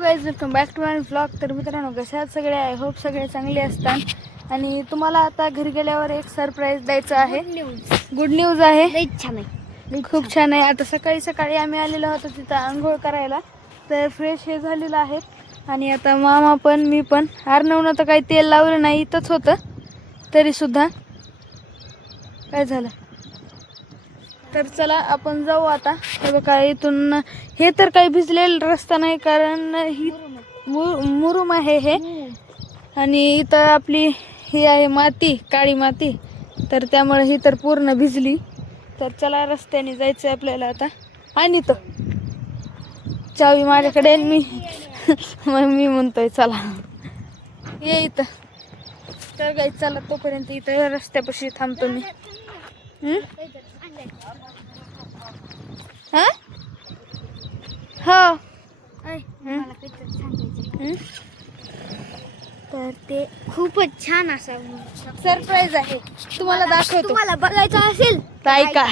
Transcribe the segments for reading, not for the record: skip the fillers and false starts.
Guys, welcome back to my vlog. तर मित्रांनो, कसे आहात सगळे? आय होप सगळे चांगले असतात. आणि तुम्हाला आता घरी गेल्यावर एक सरप्राईज द्यायचं आहे. गुड न्यूज आहे. खूप छान आहे. आता सकाळी सकाळी आम्ही आलेलो होतो तिथं आंघोळ करायला, तर फ्रेश हे झालेलं आहे. आणि आता मामा पण मी पण अर्णवनं तर काही तेल लावलं नाही, इथंच होतं तरीसुद्धा. काय झालं? तर चला आपण जाऊ आता. हे बघा, इथून हे तर काही भिजलेला रस्ता नाही, कारण ही मुरुम आहे हे. आणि इथं आपली ही आहे माती, काळी माती, तर त्यामुळे ही तर पूर्ण भिजली. तर चला रस्त्याने जायचं आहे आपल्याला आता. आणि तो चावी माझ्याकडे मी मग मी म्हणतोय चला ये इथं. तर काही चला, तोपर्यंत इथं रस्त्यापाशी थांबतो मी. हा हो. तर ते खूपच छान असा सरप्राईज आहे, तुम्हाला दाखवतो. तुम्हाला बघायचं असेल तर ऐका.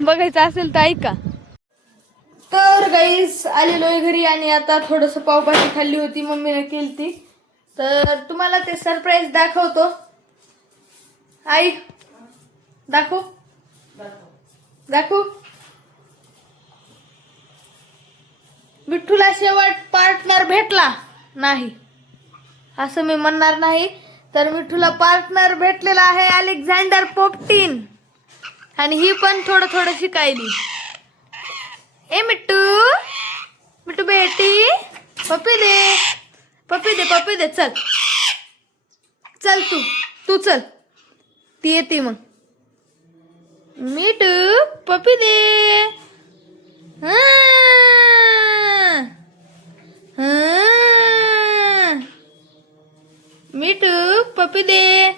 बघायचं असेल तर ऐका. तर गाईस, आलेलो आहे घरी आणि आता थोडस पावभाजी खाल्ली होती, मम्मीने केली ती. तर तुम्हाला ते सरप्राईज दाखवतो. आई दाखव दाखव. विठ्ठूला शेवट पार्टनर भेटला नाही असं मी म्हणणार नाही. तर मिठूला पार्टनर भेटलेला आहे, अलेक्झांडर पोपटीन. आणि ही पण थोडं थोडं शिकायली. ए मिट्टू, मिट्टू बेटी, पप्पी दे, पप्पी दे, पप्पी दे. चल चल, तू चल. ती येते मग. मिठू पप्पी दे. मिठू पप्पी दे.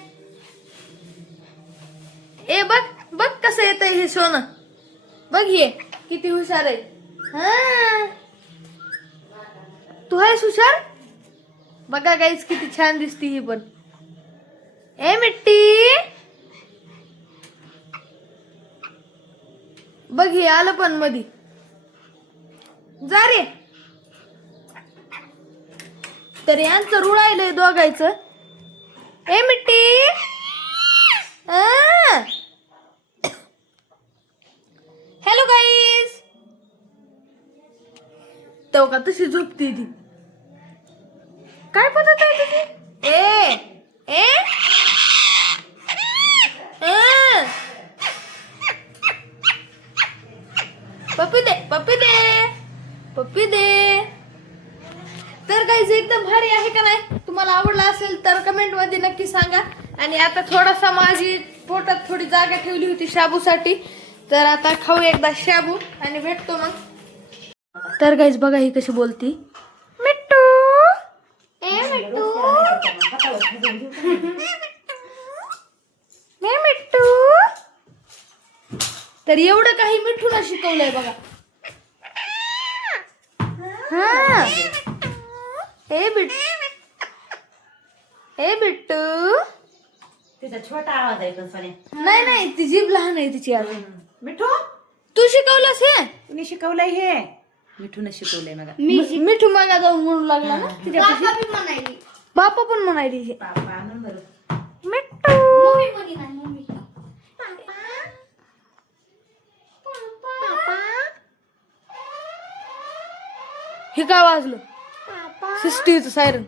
ए बघ बघ कसं येतंय हे सोनं. बघ ये किती हुशार आहे. तू आहेस हुशार. बघा गाईस, किती छान दिसती ही पण. ए मिट्टी, बघ हे आलं पण मधी. जा रे. तर यांचं रुळायलंय दोघायचं. ए मिट्टी, हॅलो गाईस. तो का तशी झोपती ती. काय पद्धत आहे तुझी? ए ए पप्पी दे, पप्पी दे, पप्पी दे. तर गाईज, एकदम भारी आहे का नाही? तुम्हाला आवडला असेल तर कमेंट मध्ये नक्की सांगा. आणि आता थोडासा माझी पोटात थोडी जागा ठेवली होती शाबूसाठी, तर आता खाऊ एकदा शाबू आणि भेटतो मग. तर गाईज बघा ही कशी बोलती. मिट्टू, ए मिट्टू, ए मिट्टू. तर एवढं काही मिठून शिकवलंय बघा. हा, ए बिट्टू. तिचा छोटा आवाज आहे पण सोन्या. नाही नाही, ती जीभ लहान आहे तिची अजून. मिठू, तू शिकवलंस हे? कुणी शिकवलंय हे? मिठून शिकवलंय मला. मिठू मागा जाऊन म्हणू लागला ना तिच्यापाशी. बापा पण म्हणायली हे. पापा आणून बरं. मिट्टू. हे काय वाजलं? सिस्टीचं सायरन.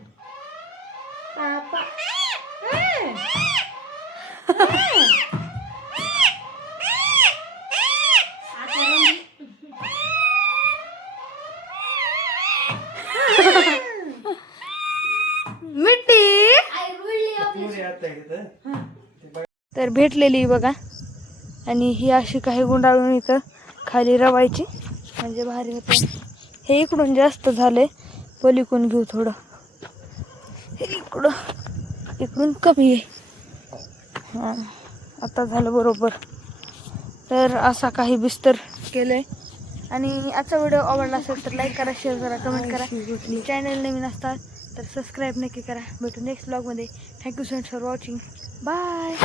मिट्टी. तर भेटलेली बघा. आणि ही अशी काही गुंडाळून इथं खाली रवायची, म्हणजे भारी होतं. हे इकडून जास्त झाले, पलीकडून घेऊ थोडं. हे इकडून कमी आहे. हां, आता झालं बरोबर. तर असा काही बिस्तर केलंय. आणि आजचा व्हिडिओ आवडला असेल तर लाईक करा, शेअर करा, कमेंट करा. चॅनल नवीन असतात तर सबस्क्राईब नक्की करा. भेटू नेक्स्ट ब्लॉगमध्ये. Thank you so much for watching. Bye.